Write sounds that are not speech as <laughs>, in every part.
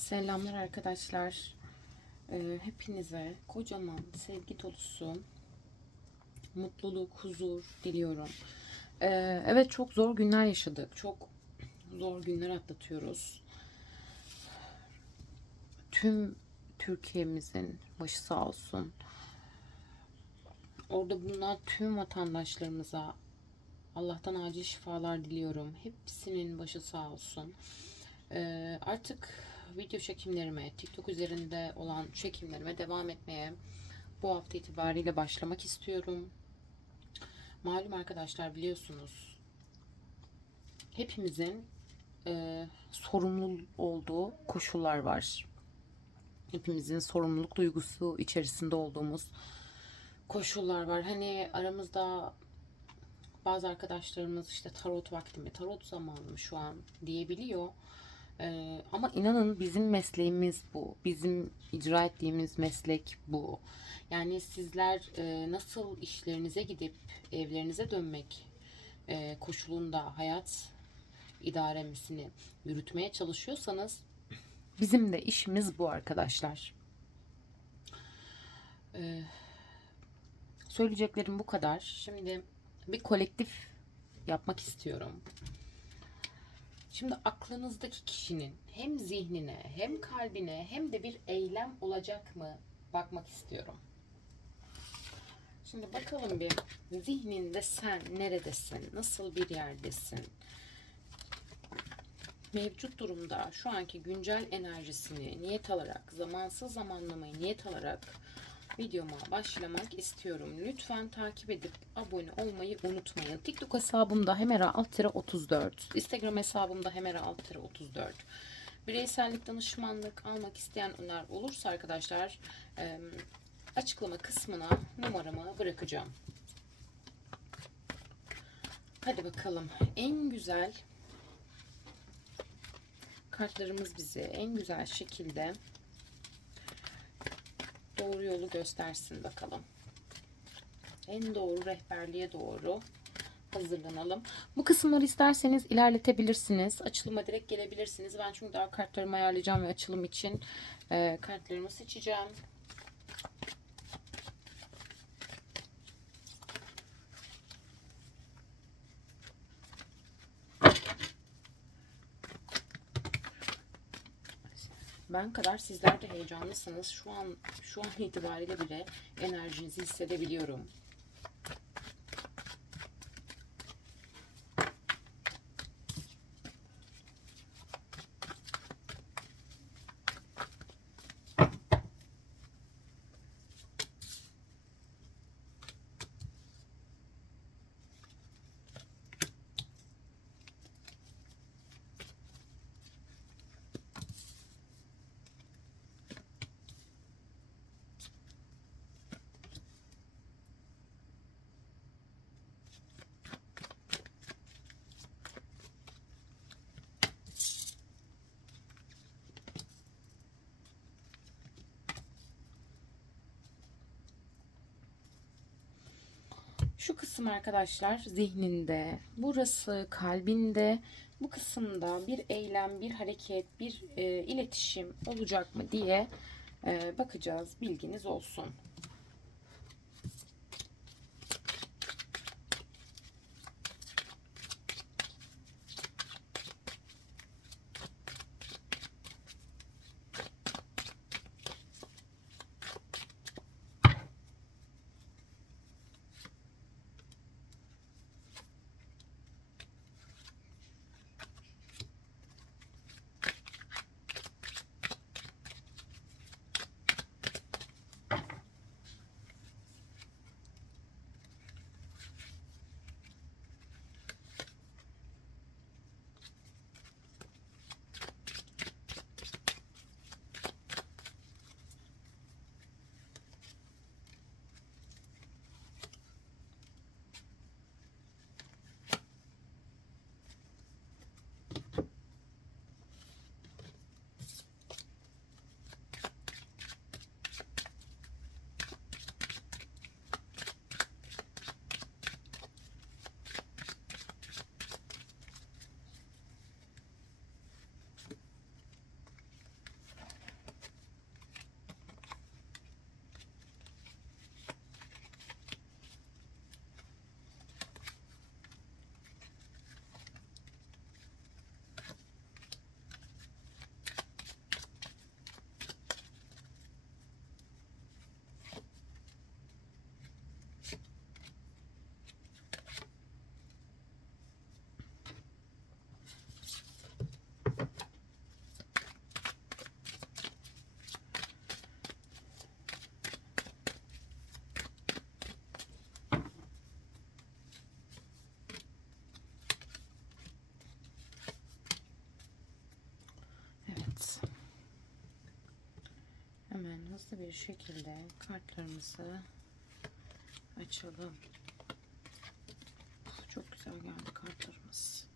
Selamlar arkadaşlar. Ee, hepinize kocaman sevgi dolusu mutluluk, huzur diliyorum. Ee, evet çok zor günler yaşadık. Çok zor günler atlatıyoruz. Tüm Türkiye'mizin başı sağ olsun. Orada bulunan tüm vatandaşlarımıza Allah'tan acil şifalar diliyorum. Hepsinin başı sağ olsun. Ee, artık video çekimlerime, TikTok üzerinde olan çekimlerime devam etmeye bu hafta itibariyle başlamak istiyorum. Malum arkadaşlar biliyorsunuz hepimizin e, sorumlu olduğu koşullar var. Hepimizin sorumluluk duygusu içerisinde olduğumuz koşullar var. Hani aramızda bazı arkadaşlarımız işte tarot vakti mi, tarot zamanı mı şu an diyebiliyor. Ee, ama inanın bizim mesleğimiz bu. Bizim icra ettiğimiz meslek bu. Yani sizler e, nasıl işlerinize gidip evlerinize dönmek e, koşulunda hayat idaremesini yürütmeye çalışıyorsanız bizim de işimiz bu arkadaşlar. Ee, söyleyeceklerim bu kadar. Şimdi bir kolektif yapmak istiyorum. Şimdi aklınızdaki kişinin hem zihnine hem kalbine hem de bir eylem olacak mı bakmak istiyorum. Şimdi bakalım bir zihninde sen neredesin? Nasıl bir yerdesin? Mevcut durumda şu anki güncel enerjisini niyet alarak, zamansız zamanlamayı niyet alarak videoma başlamak istiyorum. Lütfen takip edip abone olmayı unutmayın. TikTok hesabımda Hemera Altıra 34. Instagram hesabımda Hemera Altıra 34. Bireysellik danışmanlık almak isteyenler olursa arkadaşlar açıklama kısmına numaramı bırakacağım. Hadi bakalım. En güzel kartlarımız bize en güzel şekilde doğru yolu göstersin bakalım. En doğru rehberliğe doğru hazırlanalım. Bu kısımları isterseniz ilerletebilirsiniz. Açılıma direkt gelebilirsiniz. Ben çünkü daha kartlarımı ayarlayacağım ve açılım için e, kartlarımı seçeceğim. Ben kadar sizler de heyecanlısınız. Şu an şu an itibariyle bile enerjinizi hissedebiliyorum. Şu kısım arkadaşlar zihninde, burası kalbinde, bu kısımda bir eylem, bir hareket, bir e, iletişim olacak mı diye e, bakacağız. Bilginiz olsun. Hızlı bir şekilde kartlarımızı açalım. Çok güzel geldi kartlarımız.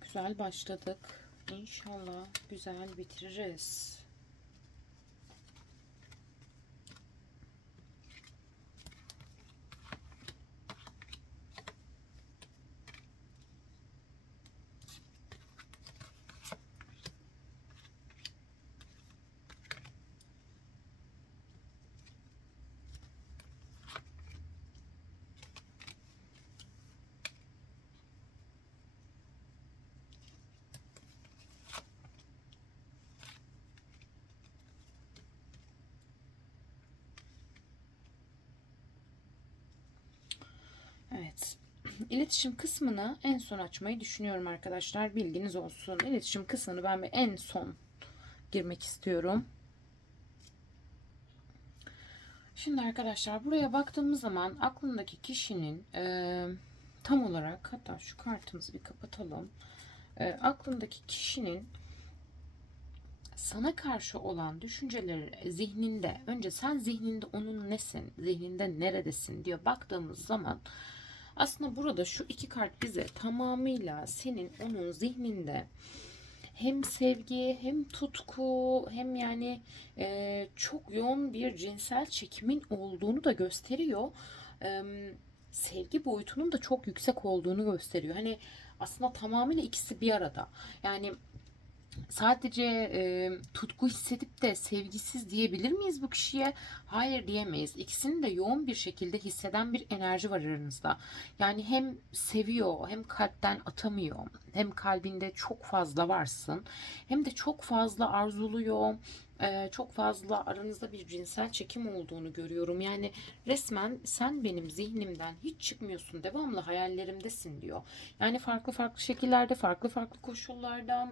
Güzel başladık. İnşallah güzel bitiririz. Evet. İletişim kısmını en son açmayı düşünüyorum arkadaşlar. Bilginiz olsun. İletişim kısmını ben bir en son girmek istiyorum. Şimdi arkadaşlar buraya baktığımız zaman aklındaki kişinin e, tam olarak hatta şu kartımızı bir kapatalım. E, aklındaki kişinin sana karşı olan düşünceleri zihninde önce sen zihninde onun nesin, zihninde neredesin diyor baktığımız zaman aslında burada şu iki kart bize tamamıyla senin onun zihninde hem sevgi hem tutku hem yani e, çok yoğun bir cinsel çekimin olduğunu da gösteriyor. E, sevgi boyutunun da çok yüksek olduğunu gösteriyor. Hani aslında tamamıyla ikisi bir arada. Yani sadece e, tutku hissedip de sevgisiz diyebilir miyiz bu kişiye? Hayır diyemeyiz. İkisini de yoğun bir şekilde hisseden bir enerji var aranızda. Yani hem seviyor hem kalpten atamıyor. Hem kalbinde çok fazla varsın. Hem de çok fazla arzuluyor. e, çok fazla aranızda bir cinsel çekim olduğunu görüyorum. Yani resmen sen benim zihnimden hiç çıkmıyorsun. Devamlı hayallerimdesin diyor. Yani farklı farklı şekillerde, farklı farklı koşullarda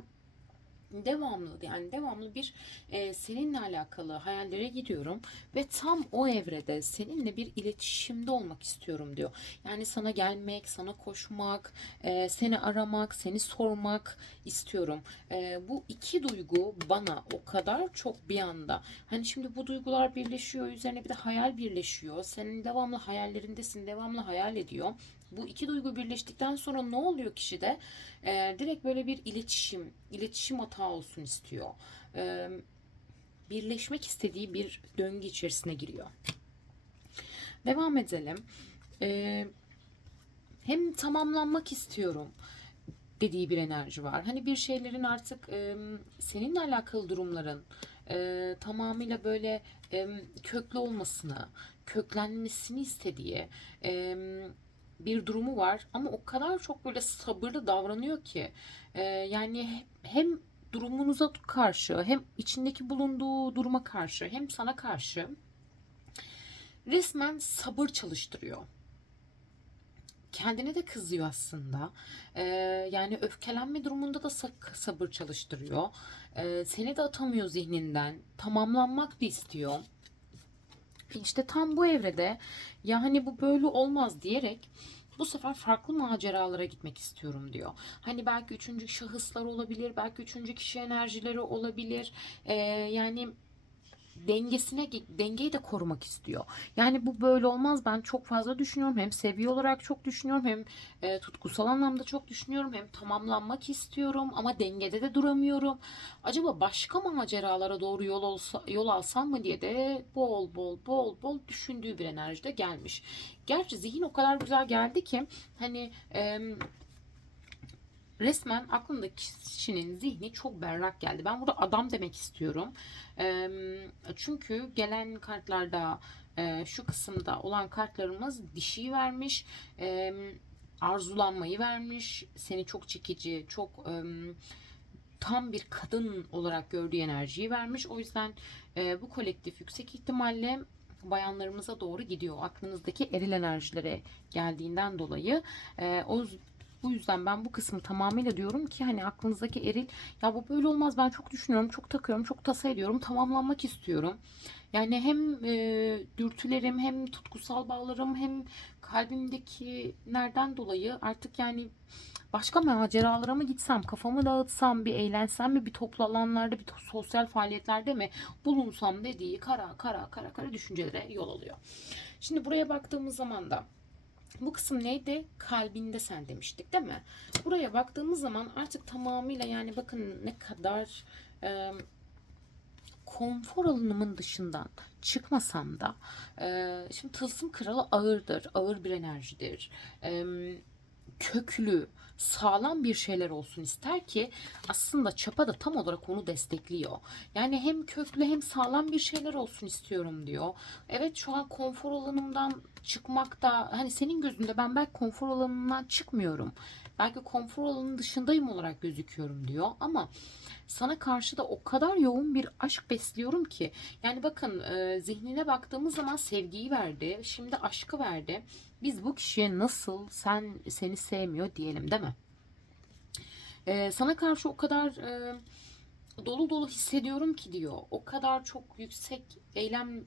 devamlı yani devamlı bir e, seninle alakalı hayallere gidiyorum ve tam o evrede seninle bir iletişimde olmak istiyorum diyor. Yani sana gelmek, sana koşmak, e, seni aramak, seni sormak istiyorum. E, bu iki duygu bana o kadar çok bir anda. Hani şimdi bu duygular birleşiyor, üzerine bir de hayal birleşiyor. Senin devamlı hayallerindesin, devamlı hayal ediyor. Bu iki duygu birleştikten sonra ne oluyor kişide? Ee, direkt böyle bir iletişim, iletişim hata olsun istiyor. Ee, birleşmek istediği bir döngü içerisine giriyor. Devam edelim. Ee, hem tamamlanmak istiyorum dediği bir enerji var. Hani bir şeylerin artık e, seninle alakalı durumların e, tamamıyla böyle e, köklü olmasını, köklenmesini istediği, e, bir durumu var ama o kadar çok böyle sabırlı davranıyor ki e, yani hem durumunuza karşı hem içindeki bulunduğu duruma karşı hem sana karşı resmen sabır çalıştırıyor. Kendine de kızıyor aslında. Ee, yani öfkelenme durumunda da sabır çalıştırıyor. Ee, seni de atamıyor zihninden. Tamamlanmak da istiyor. İşte tam bu evrede ya hani bu böyle olmaz diyerek bu sefer farklı maceralara gitmek istiyorum diyor. Hani belki üçüncü şahıslar olabilir, belki üçüncü kişi enerjileri olabilir. Ee, yani dengesine dengeyi de korumak istiyor. Yani bu böyle olmaz. Ben çok fazla düşünüyorum. Hem seviye olarak çok düşünüyorum. Hem e, tutkusal anlamda çok düşünüyorum. Hem tamamlanmak istiyorum ama dengede de duramıyorum. Acaba başka maceralara doğru yol olsa yol alsam mı diye de bol bol bol bol düşündüğü bir enerjide gelmiş. Gerçi zihin o kadar güzel geldi ki hani e, resmen aklındaki kişinin zihni çok berrak geldi. Ben burada adam demek istiyorum. Çünkü gelen kartlarda şu kısımda olan kartlarımız dişiyi vermiş. Arzulanmayı vermiş. Seni çok çekici, çok tam bir kadın olarak gördüğü enerjiyi vermiş. O yüzden bu kolektif yüksek ihtimalle bayanlarımıza doğru gidiyor. Aklınızdaki eril enerjilere geldiğinden dolayı. O bu yüzden ben bu kısmı tamamıyla diyorum ki hani aklınızdaki eril ya bu böyle olmaz ben çok düşünüyorum, çok takıyorum, çok tasa ediyorum, tamamlanmak istiyorum. Yani hem e, dürtülerim hem tutkusal bağlarım hem kalbimdeki nereden dolayı artık yani başka maceralara mı gitsem, kafamı dağıtsam, bir eğlensem mi, bir toplu alanlarda, bir sosyal faaliyetlerde mi bulunsam dediği kara kara kara kara düşüncelere yol alıyor. Şimdi buraya baktığımız zaman da bu kısım neydi? Kalbinde sen demiştik değil mi? Buraya baktığımız zaman artık tamamıyla yani bakın ne kadar e, konfor alanımın dışından çıkmasam da e, şimdi tılsım kralı ağırdır. Ağır bir enerjidir. E, köklü, sağlam bir şeyler olsun ister ki aslında çapa da tam olarak onu destekliyor. Yani hem köklü hem sağlam bir şeyler olsun istiyorum diyor. Evet şu an konfor alanımdan çıkmak da hani senin gözünde ben belki konfor alanından çıkmıyorum. Belki konfor alanının dışındayım olarak gözüküyorum diyor ama sana karşı da o kadar yoğun bir aşk besliyorum ki. Yani bakın e, zihnine baktığımız zaman sevgiyi verdi. Şimdi aşkı verdi. Biz bu kişiye nasıl sen seni sevmiyor diyelim değil mi? E, sana karşı o kadar e, dolu dolu hissediyorum ki diyor. O kadar çok yüksek eylem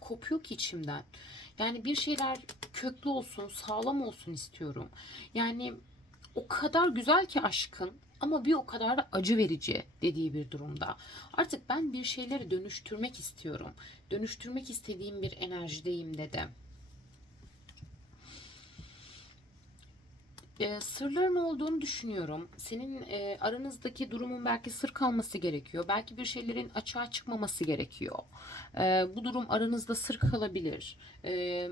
kopuyor ki içimden. Yani bir şeyler köklü olsun, sağlam olsun istiyorum. Yani o kadar güzel ki aşkın ama bir o kadar da acı verici dediği bir durumda. Artık ben bir şeyleri dönüştürmek istiyorum. Dönüştürmek istediğim bir enerjideyim dedi. Ee, sırların olduğunu düşünüyorum. Senin e, aranızdaki durumun belki sır kalması gerekiyor. Belki bir şeylerin açığa çıkmaması gerekiyor. Ee, bu durum aranızda sır kalabilir. Ee,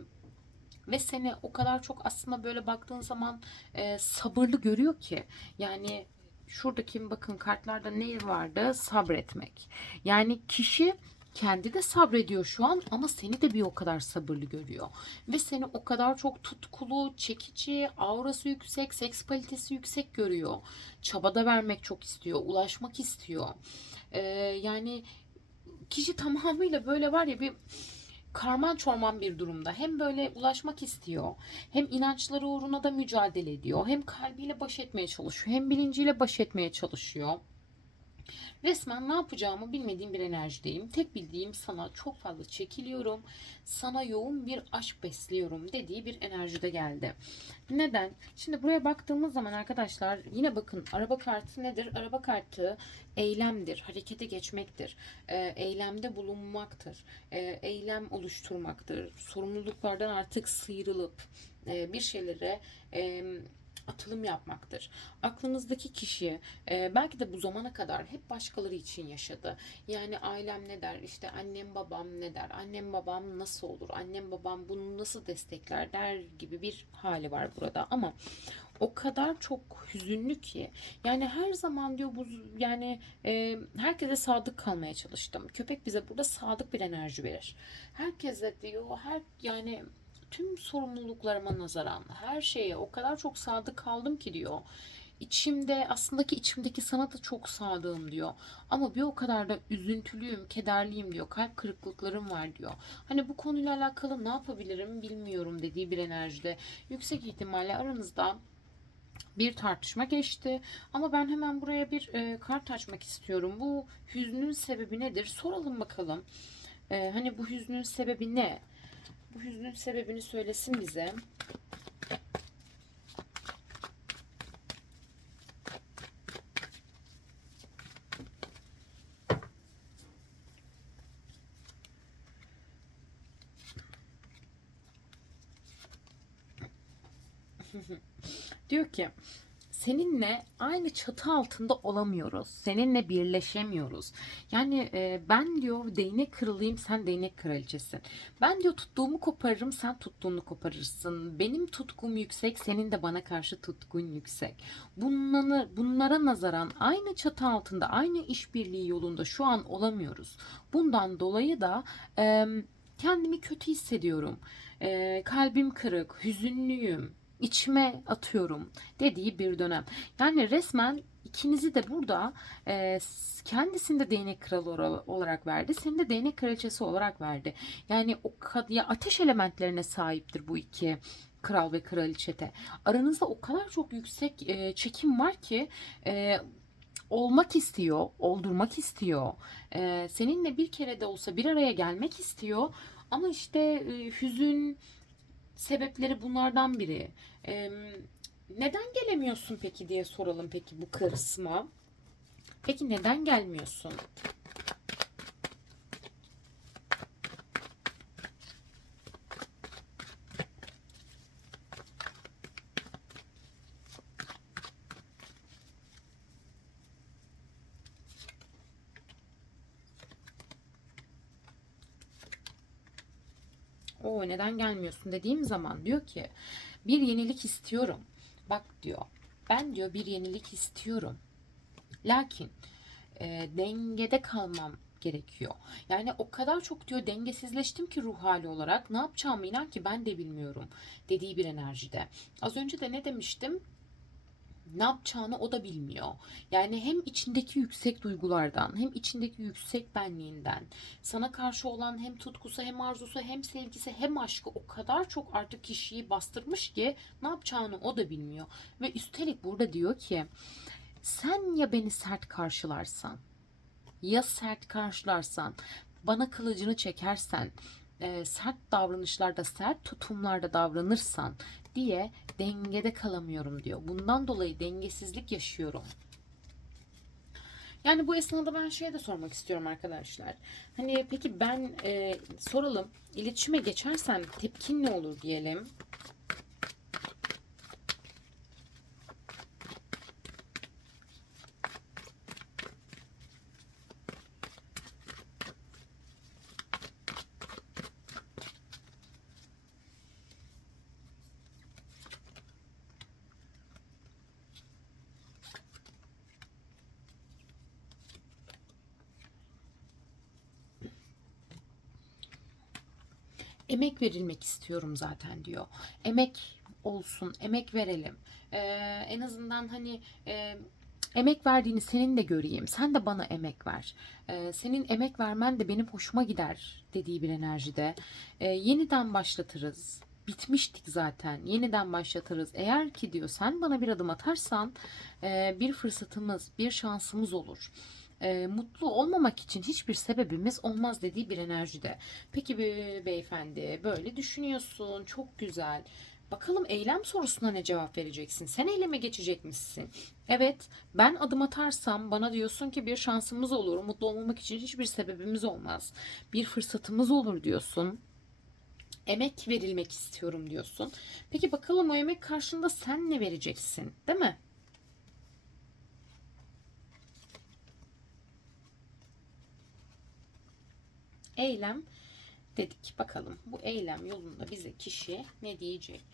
ve seni o kadar çok aslında böyle baktığın zaman e, sabırlı görüyor ki. Yani şuradaki bakın kartlarda ne vardı? Sabretmek. Yani kişi kendi de sabrediyor şu an ama seni de bir o kadar sabırlı görüyor. Ve seni o kadar çok tutkulu, çekici, aurası yüksek, seks kalitesi yüksek görüyor. Çabada vermek çok istiyor, ulaşmak istiyor. Ee, yani kişi tamamıyla böyle var ya bir karman çorman bir durumda. Hem böyle ulaşmak istiyor, hem inançları uğruna da mücadele ediyor, hem kalbiyle baş etmeye çalışıyor, hem bilinciyle baş etmeye çalışıyor. Resmen ne yapacağımı bilmediğim bir enerjideyim. Tek bildiğim sana çok fazla çekiliyorum. Sana yoğun bir aşk besliyorum dediği bir enerjide geldi. Neden? Şimdi buraya baktığımız zaman arkadaşlar yine bakın araba kartı nedir? Araba kartı eylemdir, harekete geçmektir, e, eylemde bulunmaktır, e, eylem oluşturmaktır, sorumluluklardan artık sıyrılıp e, bir şeylere e, atılım yapmaktır. Aklınızdaki kişi e, belki de bu zamana kadar hep başkaları için yaşadı. Yani ailem ne der, işte annem babam ne der, annem babam nasıl olur, annem babam bunu nasıl destekler der gibi bir hali var burada. Ama o kadar çok hüzünlü ki yani her zaman diyor bu yani e, herkese sadık kalmaya çalıştım. Köpek bize burada sadık bir enerji verir. Herkese diyor her yani tüm sorumluluklarıma nazaran her şeye o kadar çok sadık kaldım ki diyor. İçimde aslında ki içimdeki sana da çok sadığım diyor. Ama bir o kadar da üzüntülüyüm, kederliyim diyor. Kalp kırıklıklarım var diyor. Hani bu konuyla alakalı ne yapabilirim bilmiyorum dediği bir enerjide. Yüksek ihtimalle aranızda bir tartışma geçti. Ama ben hemen buraya bir e, kart açmak istiyorum. Bu hüznün sebebi nedir? Soralım bakalım. E, hani bu hüznün sebebi ne? Bu hüznün sebebini söylesin bize. <laughs> Diyor ki seninle aynı çatı altında olamıyoruz. Seninle birleşemiyoruz. Yani e, ben diyor değnek kralıyım sen değnek kraliçesin. Ben diyor tuttuğumu koparırım sen tuttuğunu koparırsın. Benim tutkum yüksek senin de bana karşı tutkun yüksek. Bunları, bunlara nazaran aynı çatı altında aynı işbirliği yolunda şu an olamıyoruz. Bundan dolayı da e, kendimi kötü hissediyorum. E, kalbim kırık, hüzünlüyüm içime atıyorum dediği bir dönem. Yani resmen ikinizi de burada e, kendisinde değnek kralı olarak verdi. Seni de değnek kraliçesi olarak verdi. Yani o ya ateş elementlerine sahiptir bu iki kral ve kraliçete. Aranızda o kadar çok yüksek e, çekim var ki e, olmak istiyor, oldurmak istiyor. Ee, seninle bir kere de olsa bir araya gelmek istiyor. Ama işte e, hüzün sebepleri bunlardan biri. Ee, neden gelemiyorsun peki diye soralım peki bu kısma. Peki neden gelmiyorsun? O neden gelmiyorsun dediğim zaman diyor ki bir yenilik istiyorum. Bak diyor ben diyor bir yenilik istiyorum. Lakin e, dengede kalmam gerekiyor. Yani o kadar çok diyor dengesizleştim ki ruh hali olarak ne yapacağımı inan ki ben de bilmiyorum dediği bir enerjide. Az önce de ne demiştim? Ne yapacağını o da bilmiyor. Yani hem içindeki yüksek duygulardan, hem içindeki yüksek benliğinden, sana karşı olan hem tutkusu, hem arzusu, hem sevgisi, hem aşkı o kadar çok artık kişiyi bastırmış ki ne yapacağını o da bilmiyor. Ve üstelik burada diyor ki sen ya beni sert karşılarsan, ya sert karşılarsan, bana kılıcını çekersen, e, sert davranışlarda, sert tutumlarda davranırsan diye dengede kalamıyorum diyor. Bundan dolayı dengesizlik yaşıyorum. Yani bu esnada ben şeye de sormak istiyorum arkadaşlar. Hani peki ben e, soralım iletişime geçersem tepkin ne olur diyelim. Emek verilmek istiyorum zaten diyor. Emek olsun, emek verelim. Ee, en azından hani e, emek verdiğini senin de göreyim. Sen de bana emek ver. Ee, senin emek vermen de benim hoşuma gider dediği bir enerjide. Ee, yeniden başlatırız. Bitmiştik zaten. Yeniden başlatırız. Eğer ki diyor sen bana bir adım atarsan e, bir fırsatımız, bir şansımız olur e, mutlu olmamak için hiçbir sebebimiz olmaz dediği bir enerjide. Peki be, beyefendi böyle düşünüyorsun çok güzel. Bakalım eylem sorusuna ne cevap vereceksin? Sen eyleme geçecek misin? Evet, ben adım atarsam bana diyorsun ki bir şansımız olur. Mutlu olmamak için hiçbir sebebimiz olmaz. Bir fırsatımız olur diyorsun. Emek verilmek istiyorum diyorsun. Peki bakalım o emek karşında sen ne vereceksin? Değil mi? Eylem dedik. Bakalım bu eylem yolunda bize kişi ne diyecek?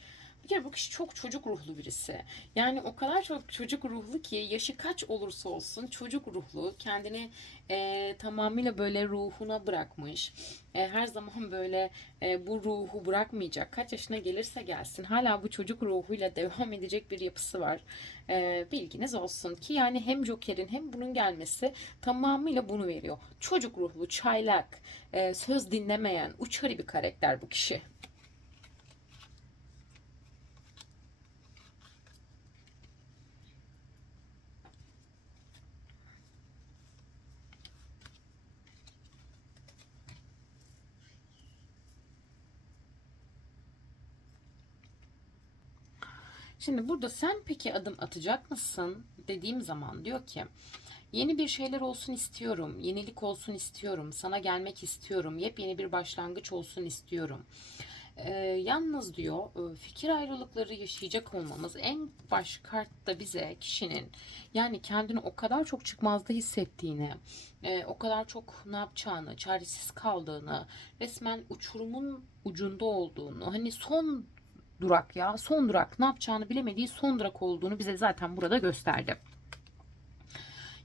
Bir kere bu kişi çok çocuk ruhlu birisi. Yani o kadar çok çocuk ruhlu ki yaşı kaç olursa olsun çocuk ruhlu. Kendini e, tamamıyla böyle ruhuna bırakmış. E, her zaman böyle e, bu ruhu bırakmayacak. Kaç yaşına gelirse gelsin hala bu çocuk ruhuyla devam edecek bir yapısı var. E, bilginiz olsun ki yani hem Joker'in hem bunun gelmesi tamamıyla bunu veriyor. Çocuk ruhlu, çaylak, e, söz dinlemeyen, uçarı bir karakter bu kişi. Şimdi burada sen peki adım atacak mısın dediğim zaman diyor ki yeni bir şeyler olsun istiyorum, yenilik olsun istiyorum, sana gelmek istiyorum, yepyeni bir başlangıç olsun istiyorum. Ee, yalnız diyor e, fikir ayrılıkları yaşayacak olmamız en baş kartta bize kişinin yani kendini o kadar çok çıkmazda hissettiğini, e, o kadar çok ne yapacağını, çaresiz kaldığını, resmen uçurumun ucunda olduğunu, hani son durak ya. Son durak. Ne yapacağını bilemediği son durak olduğunu bize zaten burada gösterdi.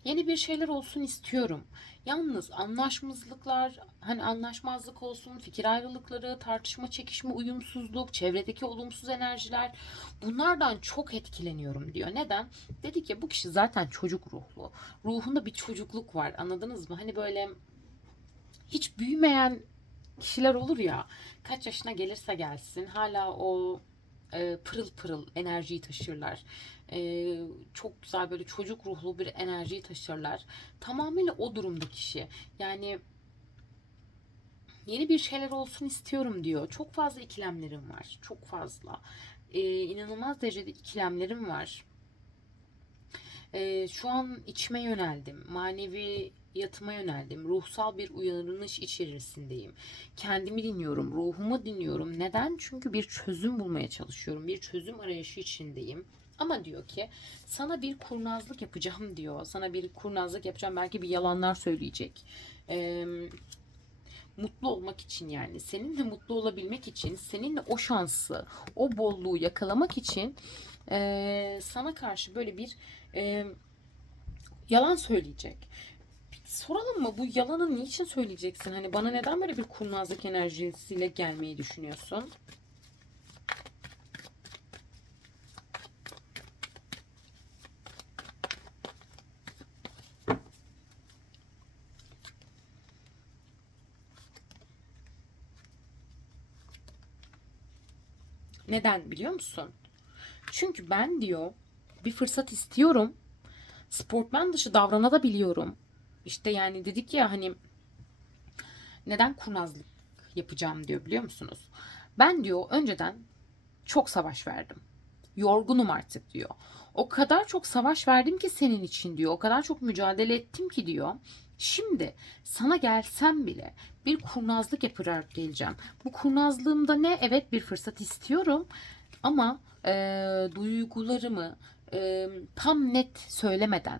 Yeni bir şeyler olsun istiyorum. Yalnız anlaşmazlıklar, hani anlaşmazlık olsun, fikir ayrılıkları, tartışma, çekişme, uyumsuzluk, çevredeki olumsuz enerjiler bunlardan çok etkileniyorum diyor. Neden? Dedi ki bu kişi zaten çocuk ruhlu. Ruhunda bir çocukluk var. Anladınız mı? Hani böyle hiç büyümeyen kişiler olur ya kaç yaşına gelirse gelsin hala o e, pırıl pırıl enerjiyi taşırlar. e, çok güzel böyle çocuk ruhlu bir enerjiyi taşırlar. Tamamıyla o durumda kişi. Yani yeni bir şeyler olsun istiyorum diyor. Çok fazla ikilemlerim var. Çok fazla. E, inanılmaz derecede ikilemlerim var. E, şu an içime yöneldim. Manevi yatıma yöneldim. Ruhsal bir uyanış içerisindeyim. Kendimi dinliyorum, ruhumu dinliyorum. Neden? Çünkü bir çözüm bulmaya çalışıyorum. Bir çözüm arayışı içindeyim. Ama diyor ki sana bir kurnazlık yapacağım diyor. Sana bir kurnazlık yapacağım. Belki bir yalanlar söyleyecek. Eee mutlu olmak için yani seninle mutlu olabilmek için seninle o şansı o bolluğu yakalamak için eee, sana karşı böyle bir eee, yalan söyleyecek. Soralım mı bu yalanı niçin söyleyeceksin? Hani bana neden böyle bir kurnazlık enerjisiyle gelmeyi düşünüyorsun? Neden biliyor musun? Çünkü ben diyor bir fırsat istiyorum. Sportman dışı davranabiliyorum. İşte yani dedik ya hani neden kurnazlık yapacağım diyor biliyor musunuz? Ben diyor önceden çok savaş verdim. Yorgunum artık diyor. O kadar çok savaş verdim ki senin için diyor. O kadar çok mücadele ettim ki diyor. Şimdi sana gelsem bile bir kurnazlık yaparak geleceğim. Bu kurnazlığımda ne? Evet bir fırsat istiyorum ama e, duygularımı e, tam net söylemeden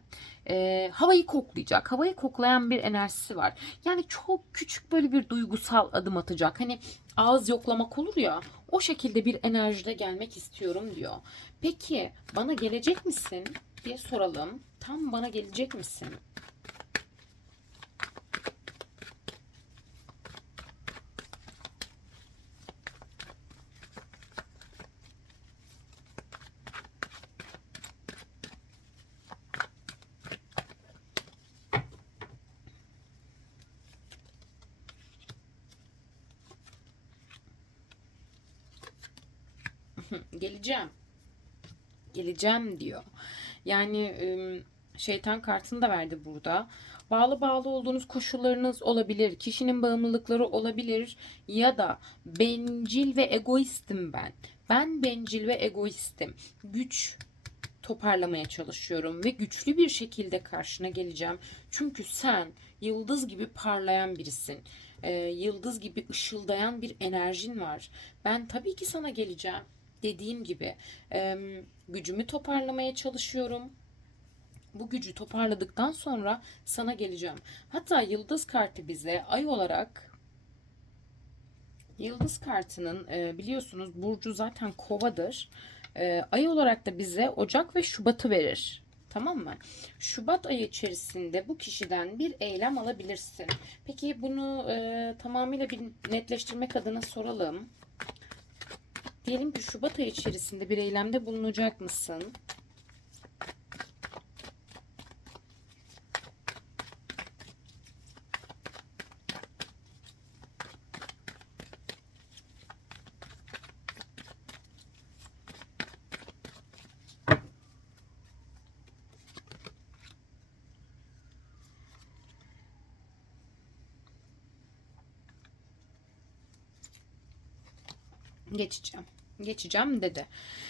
e, havayı koklayacak. Havayı koklayan bir enerjisi var. Yani çok küçük böyle bir duygusal adım atacak. Hani ağız yoklamak olur ya o şekilde bir enerjide gelmek istiyorum diyor. Peki bana gelecek misin diye soralım. Tam bana gelecek misin? <laughs> Geleceğim. Geleceğim diyor. Yani şeytan kartını da verdi burada. Bağlı bağlı olduğunuz koşullarınız olabilir. Kişinin bağımlılıkları olabilir. Ya da bencil ve egoistim ben. Ben bencil ve egoistim. Güç toparlamaya çalışıyorum ve güçlü bir şekilde karşına geleceğim. Çünkü sen yıldız gibi parlayan birisin. Ee, yıldız gibi ışıldayan bir enerjin var. Ben tabii ki sana geleceğim. Dediğim gibi em, gücümü toparlamaya çalışıyorum. Bu gücü toparladıktan sonra sana geleceğim. Hatta yıldız kartı bize ay olarak Yıldız kartının e, biliyorsunuz burcu zaten kovadır. E, ay olarak da bize Ocak ve Şubat'ı verir. Tamam mı? Şubat ayı içerisinde bu kişiden bir eylem alabilirsin. Peki bunu e, tamamıyla bir netleştirmek adına soralım. Diyelim ki Şubat ayı içerisinde bir eylemde bulunacak mısın? Geçeceğim. Geçeceğim dedi.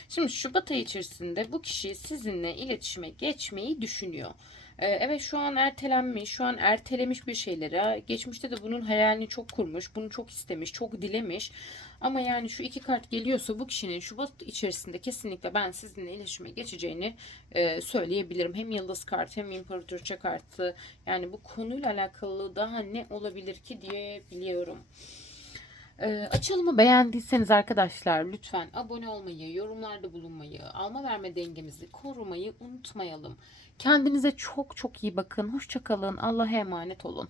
Şimdi Şubat ayı içerisinde bu kişi sizinle iletişime geçmeyi düşünüyor. Ee, evet şu an ertelenmiş, şu an ertelemiş bir şeyleri. Geçmişte de bunun hayalini çok kurmuş, bunu çok istemiş, çok dilemiş. Ama yani şu iki kart geliyorsa bu kişinin Şubat içerisinde kesinlikle ben sizinle iletişime geçeceğini e, söyleyebilirim. Hem yıldız kartı hem imparatorça kartı. Yani bu konuyla alakalı daha ne olabilir ki diye biliyorum. Ee, açılımı beğendiyseniz arkadaşlar lütfen abone olmayı, yorumlarda bulunmayı, alma verme dengemizi korumayı unutmayalım. Kendinize çok çok iyi bakın. Hoşçakalın. Allah'a emanet olun.